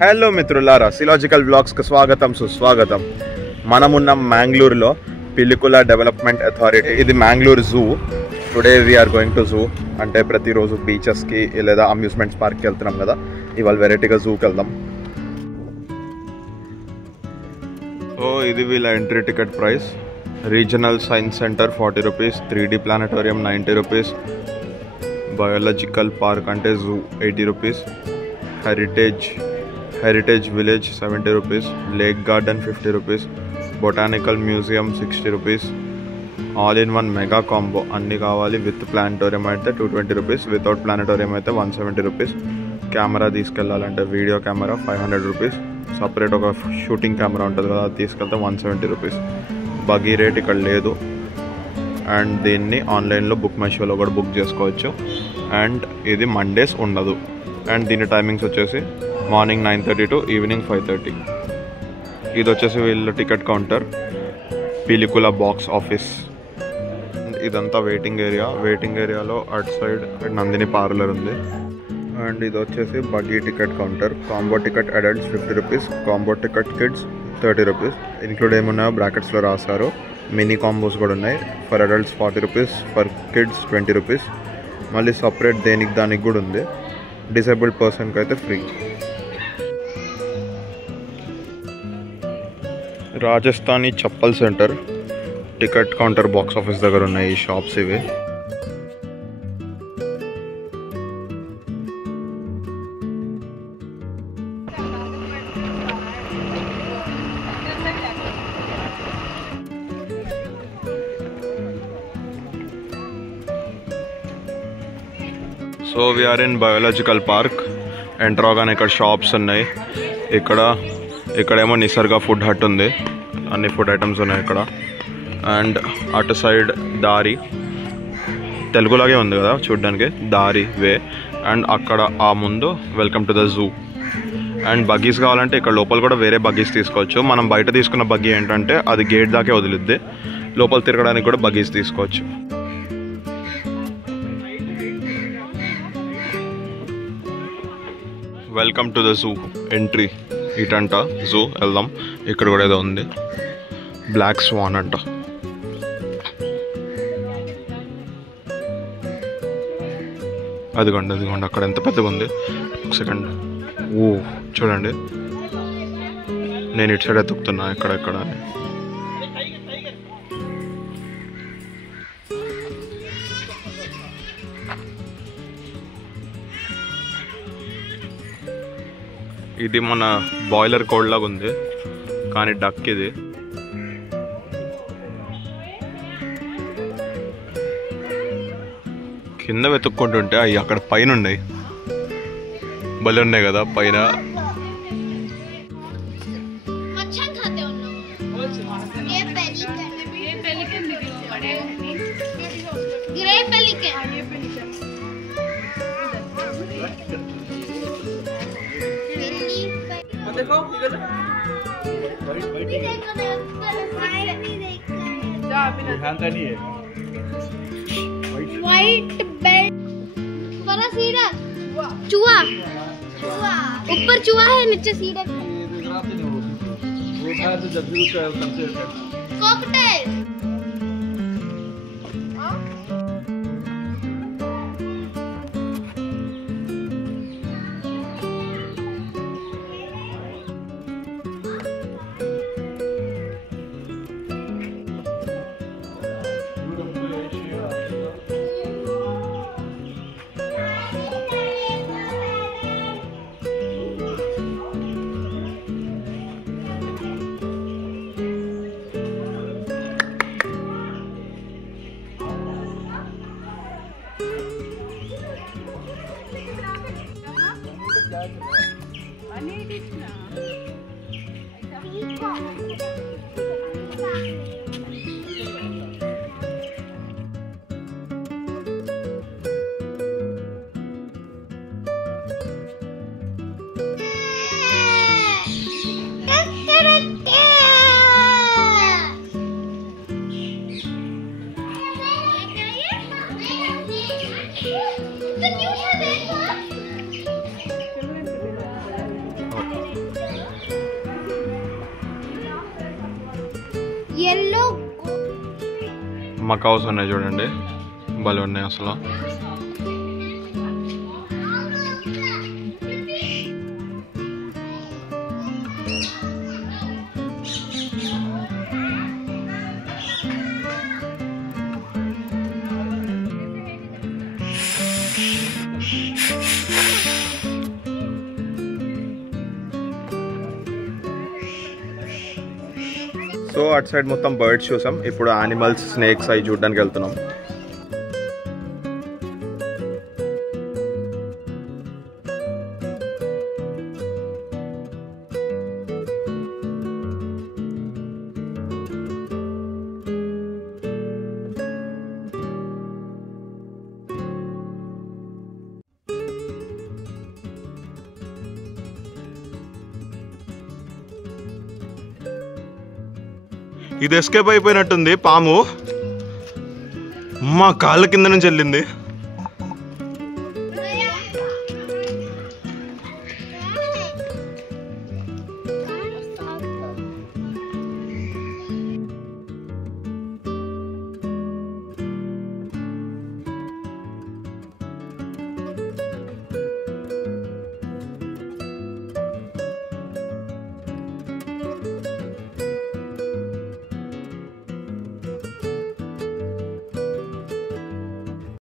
Hello మిత్రులారా, సిలాజికల్ vlogs కు స్వాగతం సుస్వాగతం. మనమున్న మ్యాంగ్లూరులో పిలికుల డెవలప్మెంట్ అథారిటీ. ఇది Mangalore zoo. Today we are going to zoo. అంటే ప్రతిరోజు బీచెస్కి లేదా అమ్యూస్మెంట్స్ పార్క్కి వెళ్తున్నాం కదా, ఇవాళ వెరైటీగా జూకి వెళ్దాం. సో ఇది వీళ్ళ entry ticket price. Regional science centre 40 rupees, 3D planetarium 90 rupees, biological park అంటే zoo 80 rupees, heritage village 70 rupees, lake garden 50 rupees, botanical museum 60 rupees, all in one mega combo అన్నీ కావాలి. విత్ ప్లానటోరియం అయితే 220 rupees, without planetarium అయితే 170 rupees. Camera తీసుకెళ్ళాలంటే video camera 500 rupees, separate ఒక shooting camera ఉంటుంది కదా, అది తీసుకెళ్తే 170 రూపీస్. బగీ రేట్ ఇక్కడ లేదు. అండ్ దీన్ని ఆన్లైన్లో బుక్ మై షోలో కూడా బుక్ చేసుకోవచ్చు. అండ్ ఇది మండేస్ ఉండదు. అండ్ దీని టైమింగ్స్ వచ్చేసి మార్నింగ్ 9:30 టు ఈవినింగ్ 5:30. ఇది వచ్చేసి వీళ్ళ ticket counter, Pilikula box office. ఇదంతా వెయిటింగ్ ఏరియా. వెయిటింగ్ ఏరియాలో అటు సైడ్ నందిని పార్లర్ ఉంది. అండ్ ఇది వచ్చేసి buggy ticket counter. Combo ticket adults 50 rupees, combo ticket kids 30 rupees. Include ఏమున్నాయో బ్రాకెట్స్లో రాశారు. మినీ కాంబోస్ కూడా ఉన్నాయి. For adults 40 rupees, for kids 20 rupees. మళ్ళీ సపరేట్ దానికి కూడా ఉంది. డిసేబుల్డ్ పర్సన్కి అయితే free. Rajasthani chappal centre ticket counter box office దగ్గర ఉన్నాయి ఈ షాప్స్ ఇవి. So we're in biological park. Enter అవగానే ఇక్కడ షాప్స్ ఉన్నాయి. ఇక్కడేమో నిసర్గా ఫుడ్ హట్ ఉంది. అన్ని ఫుడ్ ఐటమ్స్ ఉన్నాయి ఇక్కడ. అండ్ అటు సైడ్ దారి, తెలుగులాగే ఉంది కదా చూడ్డానికి, దారి వే. అండ్ అక్కడ ఆ ముందు welcome to the zoo. And buggies కావాలంటే ఇక్కడ లోపల కూడా వేరే బగ్గీస్ తీసుకోవచ్చు. మనం బయట తీసుకున్న బగ్గీ ఏంటంటే అది గేట్ దాకే వదిలిద్ది. లోపల తిరగడానికి కూడా బగ్గీస్ తీసుకోవచ్చు. Welcome to the zoo entry. ఇటంట జూ వెళ్దాం. ఇక్కడ కూడా ఏదో ఉంది, బ్లాక్ స్వాన్ అంట. అదిగోండి అక్కడ ఎంత పెద్దగా ఉంది. ఒక సెకండ్. ఓ చూడండి, నేను ఇటు సైడ్ ఎత్తుకుతున్నా ఎక్కడెక్కడ అని. ఇది మన బాయిలర్ కోడ్ లాగా ఉంది కానీ డక్ ఇది. కింద వెతుక్కుంటుంటే అవి అక్కడ పైన ఉన్నాయి, భలే ఉన్నాయి కదా పైన. देखो इधर नहीं है वाइट बेल्ट बड़ा सीधा चूहा ऊपर चूहा है, नीचे सीधा वो शायद जब भी उसका सबसे कॉकटेल. yellow. మకాస్ ఉన్నాయి చూడండి, భలే ఉన్నాయి అసలు. సో అటు సైడ్ మొత్తం బర్డ్స్ చూసాం, ఇప్పుడు యానిమల్స్, స్నేక్స్ అవి చూడడానికి వెళ్తున్నాం. ఇది ఎస్కేప్ అయిపోయినట్టుంది పాము, మా కాళ్ళ కింద నుంచి వెళ్ళింది.